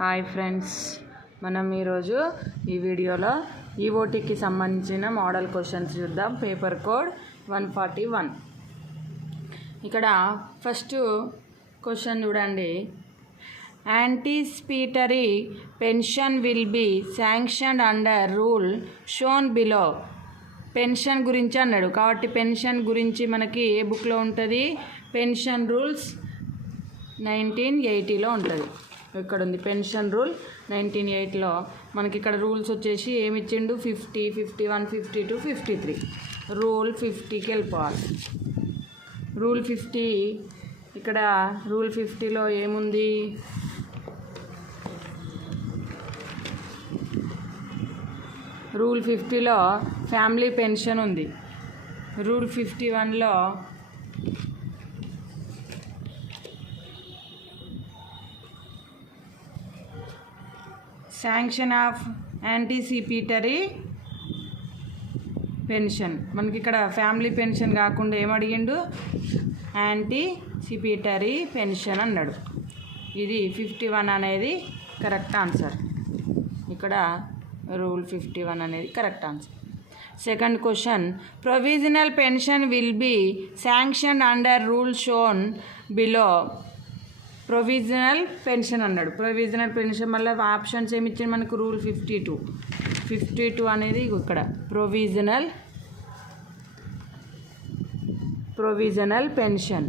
Hi friends, మనం ఈరోజు ఈ వీడియోలో ఈఓటీకి సంబంధించిన మోడల్ క్వశ్చన్స్ చూద్దాం. Paper code 141. ఇక్కడ ఫస్ట్ క్వశ్చన్ చూడండి. Anticipatory pension will B sanctioned under rule shown below. Pension గురించి అన్నాడు కాబట్టి పెన్షన్ గురించి మనకి ఏ బుక్లో ఉంటుంది? పెన్షన్ రూల్స్ 1980లో ఉంటుంది. ఇక్కడ ఉంది పెన్షన్ రూల్ 1980లో. మనకి ఇక్కడ రూల్స్ వచ్చేసి ఏమి ఇచ్చిండు? 50, 51, 52, 53. రూల్ 50కి వెళ్ళిపోవాలి. రూల్ 50 ఇక్కడ రూల్ 50లో ఏముంది? రూల్ 50లో ఫ్యామిలీ పెన్షన్ ఉంది. రూల్ 51లో శాంక్షన్ ఆఫ్ యాంటిసిపేటరీ పెన్షన్. మనకి ఇక్కడ ఫ్యామిలీ పెన్షన్ కాకుండా ఏమడిగిండు? యాంటిసిపేటరీ పెన్షన్ అన్నాడు. ఇది 51 అనేది కరెక్ట్ ఆన్సర్. ఇక్కడ రూల్ 51 అనేది correct answer. Second question, provisional pension will B sanction under rule shown below. Provisional pension అన్నాడు. ప్రొవిజనల్ పెన్షన్ మళ్ళీ ఆప్షన్స్ ఏమి ఇచ్చింది మనకు? రూల్ 52 అనేది ఇక్కడ ప్రొవిజనల్ పెన్షన్.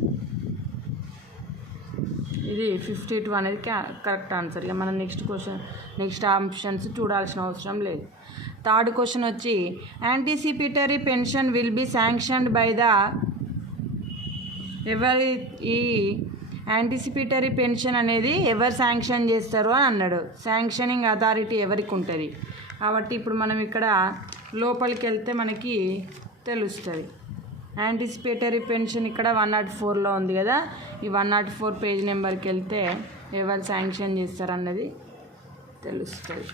ఇది 52 అనేది కరెక్ట్ ఆన్సర్. ఇక మనం నెక్స్ట్ ఆప్షన్స్ చూడాల్సిన అవసరం లేదు. థర్డ్ క్వశ్చన్ వచ్చి, anticipatory pension will B sanctioned by the. ఎవరి ఈ యాంటిసిపేటరీ పెన్షన్ అనేది ఎవరు శాంక్షన్ చేస్తారు అని అన్నాడు. శాంక్షనింగ్ అథారిటీ ఎవరికి ఉంటుంది? కాబట్టి ఇప్పుడు మనం ఇక్కడ లోపలికి వెళ్తే మనకి తెలుస్తుంది. యాంటిసిపేటరీ పెన్షన్ ఇక్కడ 104లో ఉంది కదా. ఈ 104 పేజ్ నెంబర్కి వెళ్తే ఎవరు శాంక్షన్ చేస్తారు అన్నది తెలుస్తుంది.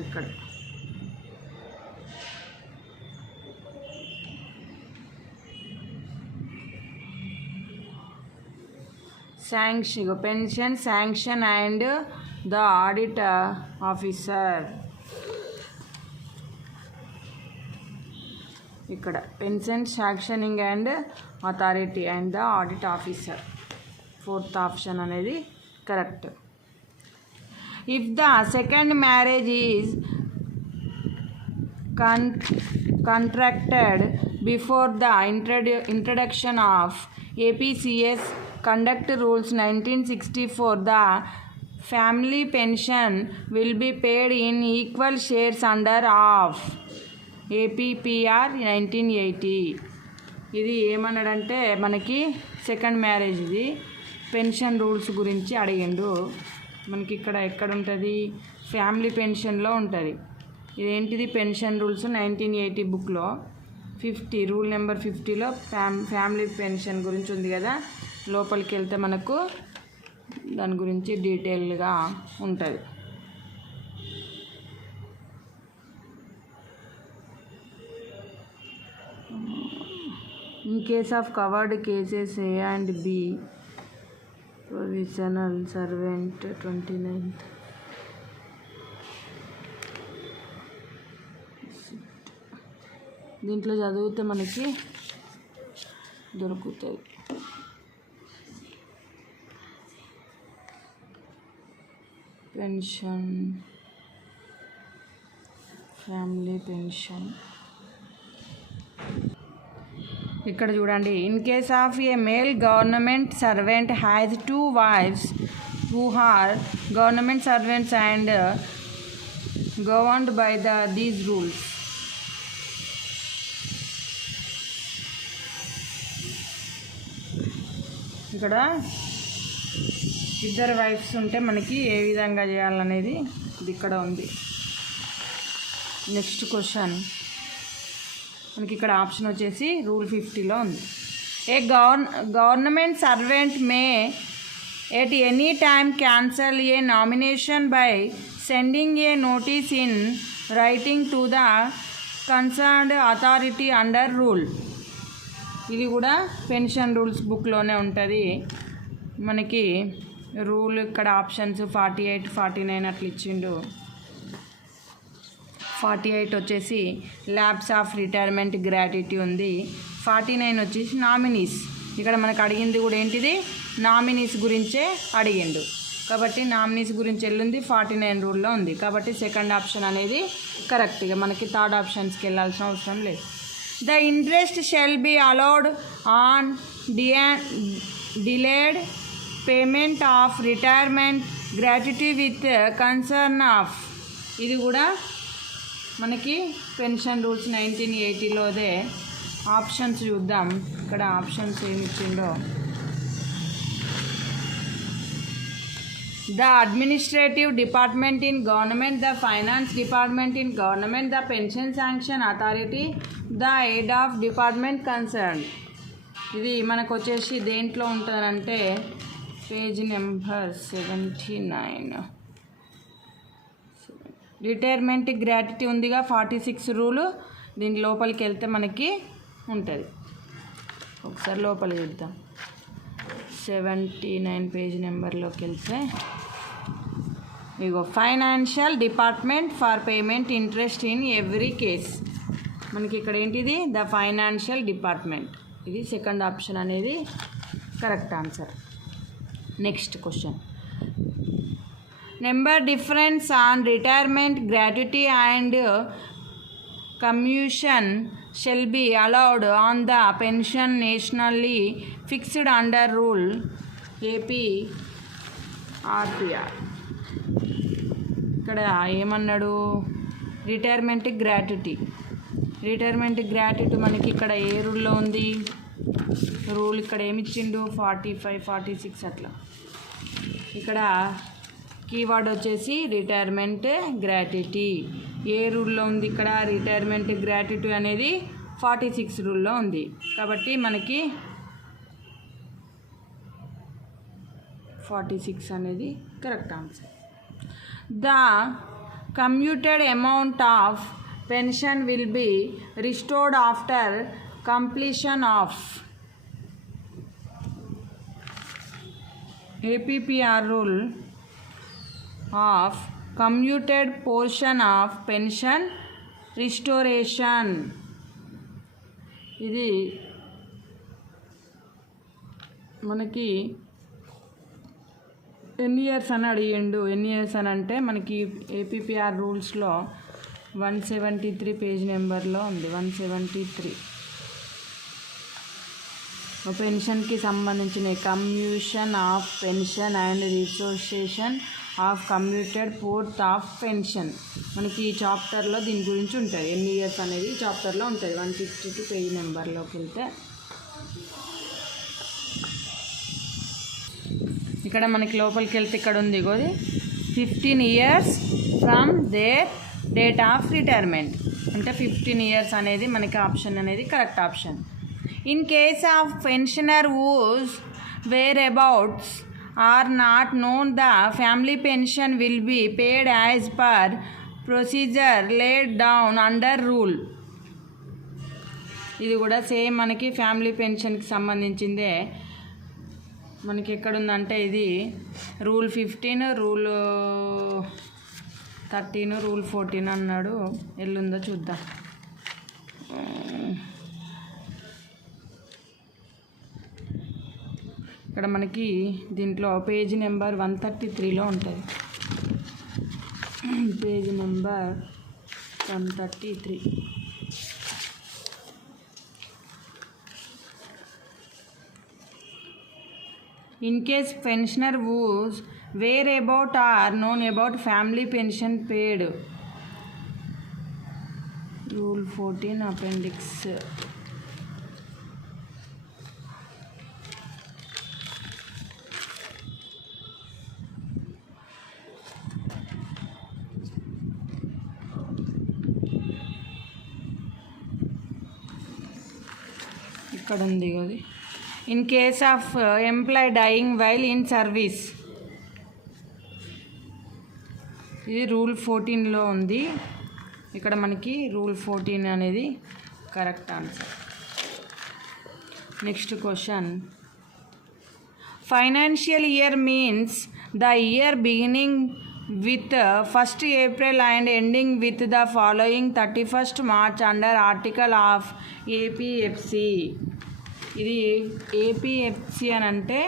ఇక్కడ pension sanction and the audit officer. ఇక్కడ pension sanctioning and authority and the audit officer. Fourth option అనేది correct. If the second marriage is contracted before the introduction of APCS Conduct Rules 1964, the family pension will be paid in equal shares under of APPR 1980. ఇది ఏమన్నాడంటే మనకి second marriage ఇది pension rules గురించి అడిగిండు. మనకి ఇక్కడ ఎక్కడ ఉంటుంది? ఫ్యామిలీ పెన్షన్లో ఉంటుంది. ఇదేంటిది? పెన్షన్ రూల్స్ 1980 బుక్లో 50 రూల్ నెంబర్ 50లో ఫ్యామిలీ పెన్షన్ గురించి ఉంది కదా. లోపలికి వెళ్తే మనకు దాని గురించి డీటెయిల్గా ఉంటుంది. In case of covered cases A and B, provisional servant 29th. దీంట్లో చదివితే మనకి దొరుకుతుంది. Pension, family pension. ఇక్కడ చూడండి. In case of A male government servant has 2 wives who are government servants and governed by these rules. ఇక్కడ ఇద్దరు wives ఉంటే మనకి ఏ విధంగా చేయాలనేది ఇది ఇక్కడ ఉంది. నెక్స్ట్ క్వశ్చన్ మనకి ఇక్కడ ఆప్షన్ వచ్చేసి రూల్ 50లో ఉంది. A government servant may at any time cancel a nomination by sending a notice in writing to the concerned authority under rule. ఇది కూడా పెన్షన్ రూల్స్ బుక్లోనే ఉంటుంది. మనకి రూల్ ఇక్కడ ఆప్షన్స్ 48, 49 అట్లా ఇచ్చిండు. 48 వచ్చేసి ల్యాబ్స్ ఆఫ్ రిటైర్మెంట్ గ్రాట్యుటీ ఉంది. 49 వచ్చేసి నామినీస్. ఇక్కడ మనకు అడిగింది కూడా ఏంటిది, నామినీస్ గురించే అడిగిండు. కాబట్టి నామినీస్ గురించి వెళ్ళింది 49 రూల్లో ఉంది. కాబట్టి సెకండ్ ఆప్షన్ అనేది కరెక్ట్గా, మనకి థర్డ్ ఆప్షన్స్కి వెళ్ళాల్సిన అవసరం లేదు. The interest shell be allowed on delayed payment of retirement gratuity with concern of. ఇది కూడా మనకి పెన్షన్ రూల్స్ 1980లోదే. ఆప్షన్స్ చూద్దాం. ఇక్కడ ఆప్షన్స్ ఏమి ఇచ్చిండో. The administrative department in government, the finance department in government, the pension sanction authority, the head of department concern. ఇది మనకు వచ్చేసి దేంట్లో ఉంటుందంటే పేజ్ నెంబర్ 79. రిటైర్మెంట్ గ్రాట్యుటీ ఉందిగా 46 రూలు. దీని లోపలికి వెళ్తే మనకి ఉంటుంది. ఒకసారి లోపల చూద్దాం. 79 పేజ్ నెంబర్లోకి వెళ్తే ఇగో financial department for payment interest in every case. మనకి ఇక్కడ ఏంటిది, ద ఫైనాన్షియల్ డిపార్ట్మెంట్. ఇది సెకండ్ ఆప్షన్ అనేది correct answer. Next question. Number difference on retirement gratuity and commutation shall be allowed on the pension notionally fixed under rule AP RPR. ఇక్కడ ఏమన్నాడు, retirement gratuity. Retirement gratuity మనకి ఇక్కడ ఏ రూల్లో ఉంది, rule ఇక్కడ ఏమిచ్చిండు 45, 46 అట్లా. ఇక్కడ కీవర్డ్ వచ్చేసి రిటైర్మెంట్ గ్రాట్యుటీ. ఏ రూల్లో ఉంది ఇక్కడ, రిటైర్మెంట్ గ్రాట్యుటీ అనేది 46 రూల్లో ఉంది. కాబట్టి మనకి 46 అనేది correct answer. The commuted amount of pension will be restored after completion of APPR rule of commuted portion of pension restoration. ఇది మనకి ఎన్ని ఇయర్స్ అని అడిగిండు. ఎన్ని ఇయర్స్ అని అంటే మనకి ఏపీపీఆర్ రూల్స్లో 173 పేజ్ నెంబర్లో ఉంది. 173 పెన్షన్కి సంబంధించిన commutation of pension and restoration of commuted portion of pension. మనకి ఈ చాప్టర్లో దీని గురించి ఉంటుంది. ఎన్ని ఇయర్స్ అనేది ఈ చాప్టర్లో ఉంటుంది. 162 పేజ్ నెంబర్లోకి వెళ్తే ఇక్కడ మనకి లోపలికి వెళ్తే ఇక్కడ ఉంది గోది 15 years from their date of retirement. అంటే 15 years అనేది మనకి ఆప్షన్ అనేది correct option. In case of pensioner whose whereabouts are not known, the family pension will be paid as per procedure laid down under rule. ఇది కూడా same మనకి family పెన్షన్కి సంబంధించిందే. మనకి ఎక్కడుందంటే ఇది రూల్ 15, రూల్ 13, రూల్ 14 అన్నాడు. ఎల్లుందో చూద్దాం. ఇక్కడ మనకి దీంట్లో పేజ్ నెంబర్ 133లో ఉంటుంది. Page number 133. In case pensioner whose whereabout are known about family pension paid. Rule 14 appendix. ఇక్కడ ఉంది అది. In case of employee dying while in service. ఇది రూల్ 14లో ఉంది. ఇక్కడ మనకి రూల్ 14 అనేది correct answer. Next question. Financial year means the year beginning with 1st April and ending with the following 31st March under article of APFC. ఇది APFC అని అంటే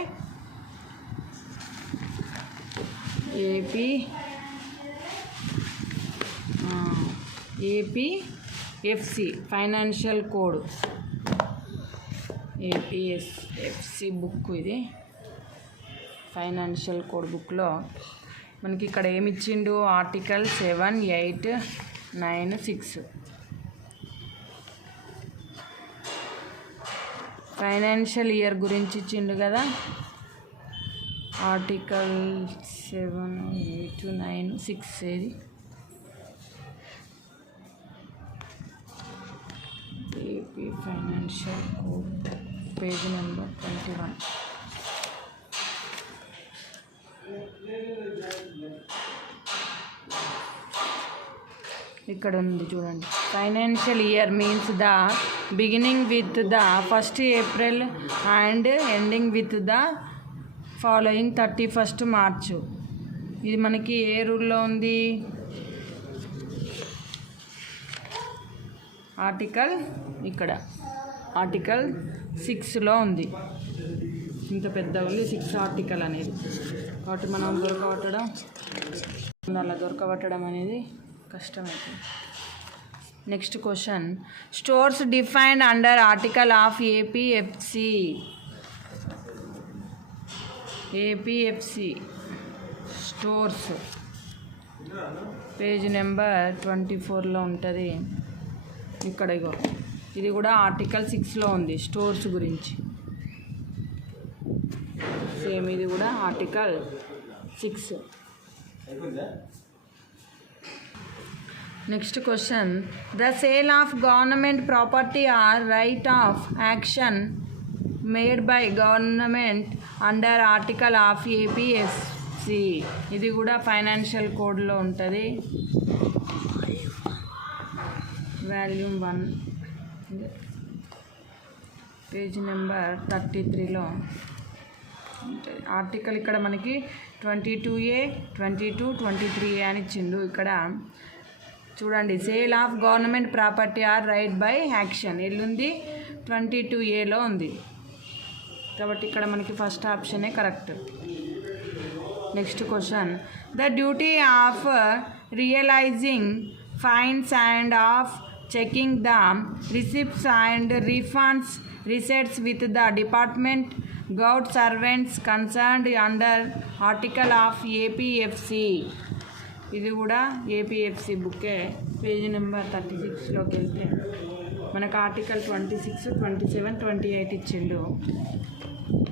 APFC financial code. APFC book, ఇది financial code బుక్లో మనకి ఇక్కడ ఏమి ఇచ్చిండు, article 7, 8, 9, 6 financial year గురించి ఇచ్చిండు కదా. ఆర్టికల్ 7, 8, 9, 6 ఏది, AP financial code page number 21. ఇక్కడ ఉంది చూడండి. Financial year means the beginning with the 1st April and ending with the following 31st March. ఇది మనకి ఏ రూల్లో ఉంది, ఆర్టికల్ ఇక్కడ ఆర్టికల్ 6లో ఉంది. ఇంత పెద్ద ఉంది 6 ఆర్టికల్ అనేది. కాబట్టి మనం దొరకబట్టడం అనేది కష్టమవుతుంది. Next question. Stores defined under article of APFC stores page number 24లో ఉంటుంది. ఇక్కడ ఇగో ఇది కూడా ఆర్టికల్ 6లో ఉంది స్టోర్స్ గురించి. సేమ్ ఇది కూడా article 6. Next question. The sale of government property or right of action made by government under article of APFC. ఇది కూడా ఫైనాన్షియల్ కోడ్లో ఉంటుంది. వాల్యూమ్ 1 పేజ్ నెంబర్ 33లో ఉంటుంది. ఆర్టికల్ ఇక్కడ మనకి 22A, 22, 23A అని ఇచ్చిండు. ఇక్కడ చూడండి, sale of government property or right by auction ఎల్లుంది 22Aలో ఉంది. కాబట్టి ఇక్కడ మనకి ఫస్ట్ ఆప్షనే correct. Next question. The duty of realising fines and of checking the receipts and refunds rests with the department government servants concerned under article of APFC. ఇది కూడా APFC బుక్కే. పేజ్ నెంబర్ 36లోకి వెళ్తే మనకు ఆర్టికల్ 26, 27, 28 ఇచ్చిండు.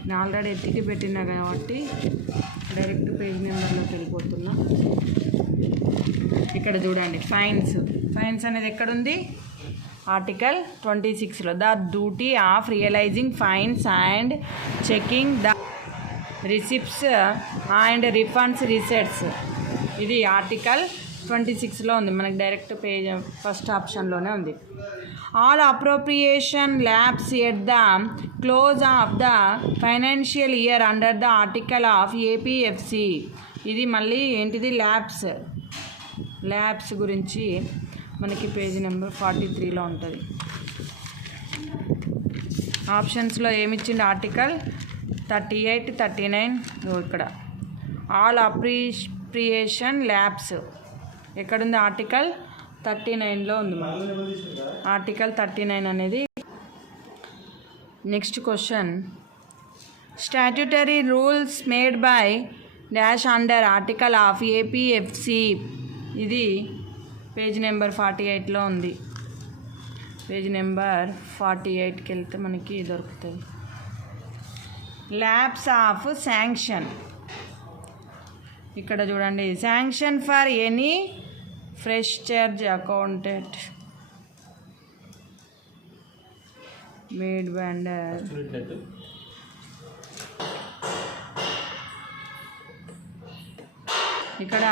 నేను already ఎత్తికి పెట్టినా కాబట్టి డైరెక్ట్ పేజ్ నెంబర్లోకి వెళ్ళిపోతున్నా. ఇక్కడ చూడండి, ఫైన్స్ అనేది ఎక్కడుంది, ఆర్టికల్ 26లో. The duty of realising fines and checking the receipts and refunds rests, ఇది ఆర్టికల్ 26లో ఉంది. మనకి డైరెక్ట్ పేజ్ ఫస్ట్ ఆప్షన్లోనే ఉంది. All appropriation labs at the close of the financial year under the article of APFC. ఇది మళ్ళీ ఏంటిది, labs గురించి మనకి page number 43లో ఉంటుంది. ఆప్షన్స్లో ఏమిచ్చింది, ఆర్టికల్ 38, 39 ఇక్కడ. ఆల్ అప్రిషియేషన్ ల్యాబ్స్ ఎక్కడుంది, ఆర్టికల్ 39లో ఉంది. ఆర్టికల్ 39 అనేది. Next question. Statutory rules made by dash under article of APFC. ఇది పేజ్ నెంబర్ 48లో ఉంది. పేజ్ నెంబర్ 48కి వెళ్తే మనకి దొరుకుతుంది. ల్యాబ్స్ ఆఫ్ శాంక్షన్ ఇక్కడ చూడండి. Sanction for any fresh charge accountant made by under ఇక్కడ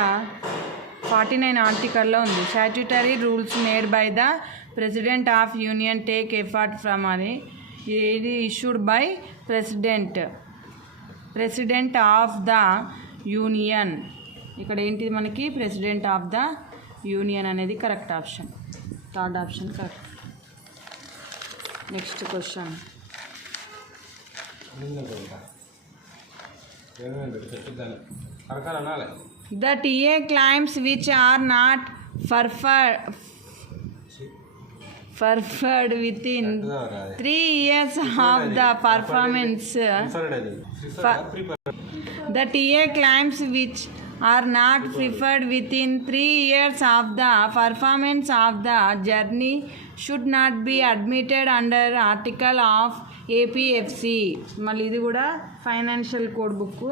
49 ఆర్టికల్లో ఉంది. Statutory rules made by the president of union take effort from అని. ఇది issued by president of the union. ఇక్కడ ఏంటిది మనకి ప్రెసిడెంట్ ఆఫ్ ద యూనియన్ అనేది correct option. Third option correct. Next question. The TA claims which are not furthered within 3 years of the performance. The TA claims which are not preferred within 3 years of the performance of the journey should not be admitted under article of APFC. మళ్ళీ ఇది కూడా financial code book.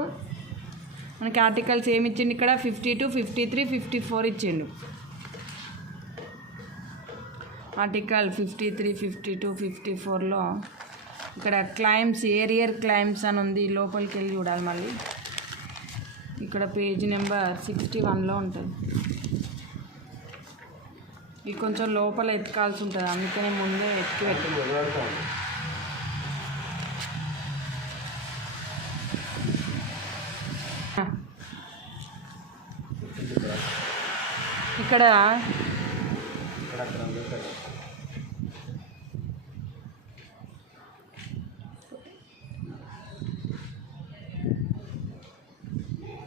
మనకి articles ఏమి ఇచ్చిండు ఇక్కడ 52, 53, 54 ఇచ్చిండు. Article 53, 52, 54లో ఇక్కడ claims aerial claims అని ఉంది. లోపలికి వెళ్ళి చూడాలి. మళ్ళీ ఇక్కడ పేజ్ నెంబర్ 61లో ఉంటుంది. ఇది కొంచెం లోపల ఎత్తుకాల్సి ఉంటుంది, అందుకనే ముందే ఎత్తుకు పెట్టాను. ఇక్కడ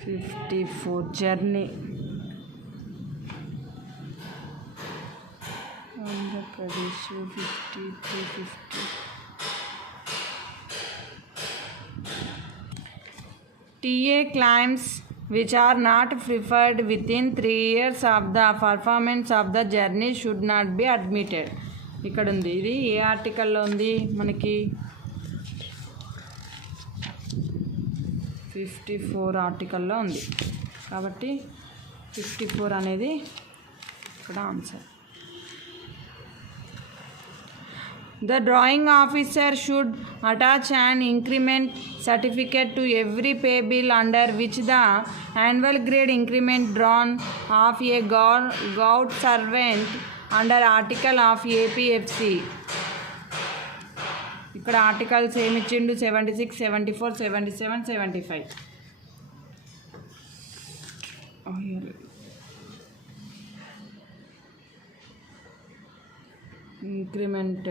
54 journey. Andhra Pradesh 5350. TA claims which are not preferred within 3 years of the performance of the journey should not be admitted. ఇక్కడ ఉంది. ఇది ఏ ఆర్టికల్లో ఉంది మనకి? 54 ఆర్టికల్లో ఉంది. కాబట్టి 54 అనేది ఇక్కడ answer. The drawing officer should attach an increment certificate to every pay bill under which the annual grade increment drawn of a government servant under article of APFC. ఇక్కడ ఆర్టికల్స్ ఏమి ఇచ్చిండు? 76, 74, 77, 75. Increment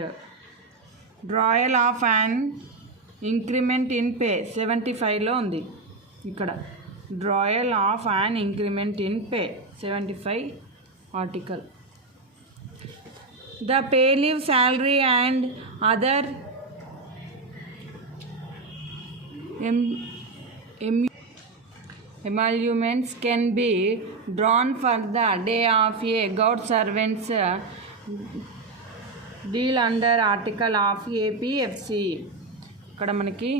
drawal of and increment in pay 75లో ఉంది. ఇక్కడ drawal of and increment in pay 75 article. The pay leave salary and other emoluments can be drawn for the day of a government servant's deal under article of APFC. ఇక్కడ మనకి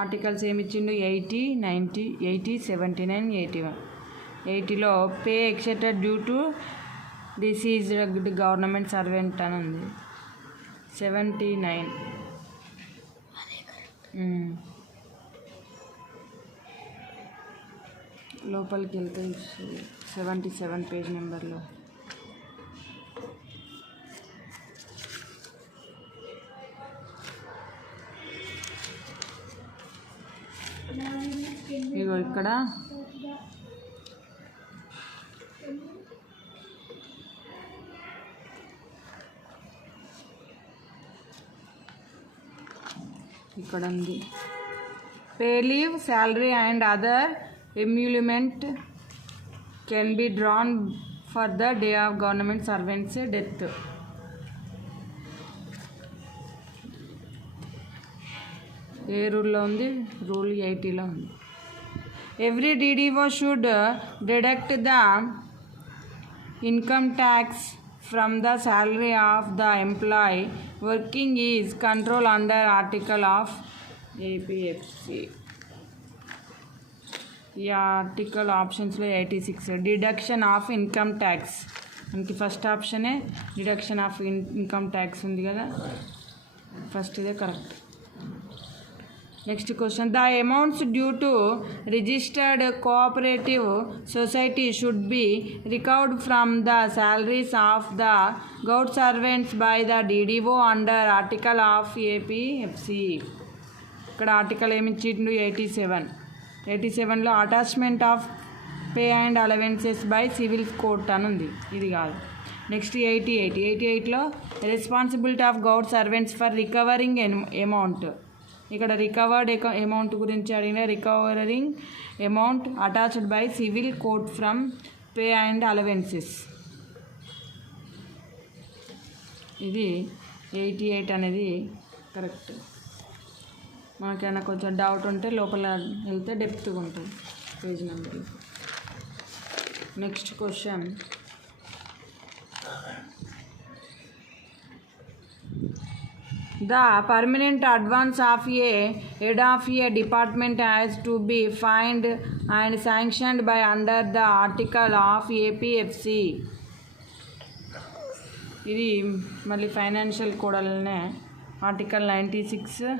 articles ఏమి ఇచ్చిండు? 80, 90, 80, 79, 81. 80లో pay excepted due to deceased government servant అని ఉంది. 79 లోపలికి వెళ్తే 77 page నెంబర్లో ఇగో ఇక్కడ ఉంది. Pay leave salary and other emolument can be drawn for the day of government servants death. ఏ రూల్లో ఉంది? రూల్ 80లో ఉంది. Every DDO should deduct the income tax from the salary of the employee working is control under article of APFC. ఈ article ఆప్షన్స్లో 86 deduction of income tax. మనకి first ఆప్షనే deduction of income tax ఉంది కదా, first ఇదే correct. Next question. The amounts due to registered cooperative society should be recovered from the salaries of the government servants by the DDO under article of APFC. ఇక్కడ article ఏమి ఇచ్చిండు 87లో attachment of pay and allowances by civil court అని ఉంది. ఇది కాదు. Next 88లో responsibility of government servants for recovering amount. ఇక్కడ రికవర్డ్ అమౌంట్ గురించి అడిగిన recovering amount attached by civil court from pay and allowances. ఇది 88 అనేది కరెక్ట్. మనకైనా కొంచెం డౌట్ ఉంటే లోపల వెళ్తే డెప్త్గా ఉంటుంది page number. Next question. The permanent advance of a head of a department has to be fined and sanctioned by under the article of APFC. ఇది మళ్ళీ ఫైనాన్షియల్ కోడలనే ఆర్టికల్ 96,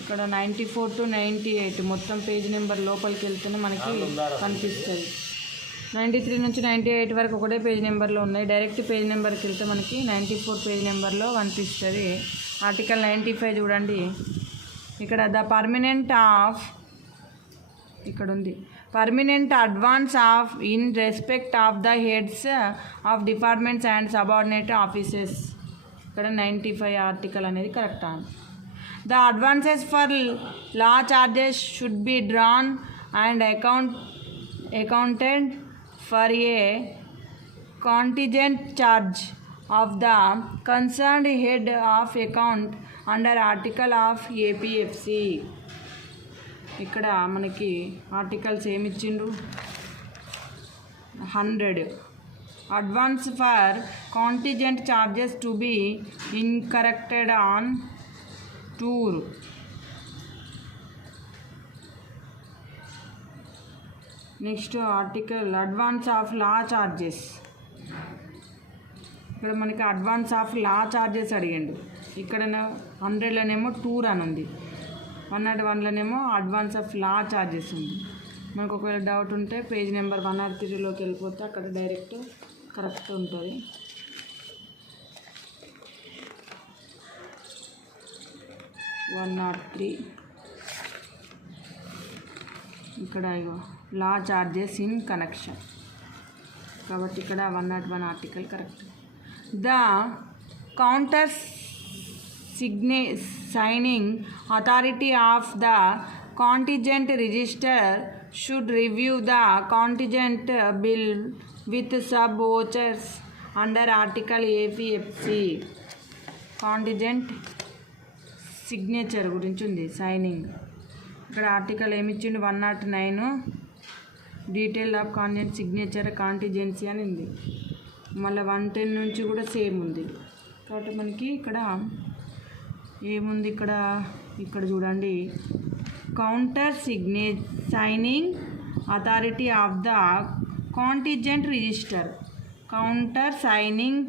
ఇక్కడ 94 to 98 మొత్తం పేజ్ నెంబర్ లోపలికి వెళ్తేనే మనకి కనిపిస్తుంది. 93 నుంచి 98 వరకు ఒకటే పేజ్ నెంబర్లో ఉన్నాయి. డైరెక్ట్ పేజ్ నెంబర్కి వెళ్తే మనకి 94 పేజ్ నెంబర్లో కనిపిస్తుంది. ఆర్టికల్ 95 చూడండి. ఇక్కడ ద పర్మనెంట్ ఆఫ్ ఇక్కడ ఉంది. Permanent advance of in respect of the heads of departments and subordinate offices. ఇక్కడ 95 ఆర్టికల్ అనేది correct. The advances for law charges should be drawn and accounted for a contingent charge of the concerned head of account under article of APFC. ఇక్కడ మనకి articles ఏమి ఇచ్చిండ్రు 100. Advance for contingent charges to be incurred on tour. Next article advance of law charges. ఇక్కడ మనకి advance of law charges అడిగిండు. ఇక్కడ 100లోనేమో tour అని ఉంది, 101లోనేమో అడ్వాన్స్ ఆఫ్ లా చార్జెస్ ఉంది. మనకు ఒకవేళ డౌట్ ఉంటే పేజ్ నెంబర్ 103లోకి వెళ్ళిపోతే అక్కడ డైరెక్ట్ కరెక్ట్ ఉంటుంది. ఇక్కడ ఇగో లా చార్జెస్ ఇన్ కనెక్షన్ కాబట్టి ఇక్కడ 101 article correct. The counter signing authority of the contingent register should review the contingent bill with sub vouchers under article APFC. Contingent signature గురించి ఉంది signing. ఇక్కడ article ఏమి ఇచ్చిండు 109 detail of contingent signature contingency అని ఉంది. మళ్ళీ 110 నుంచి కూడా సేమ్ ఉంది. కాబట్టి మనకి ఇక్కడ ఏముంది, ఇక్కడ చూడండి counter signing authority of the contingent register. Counter signing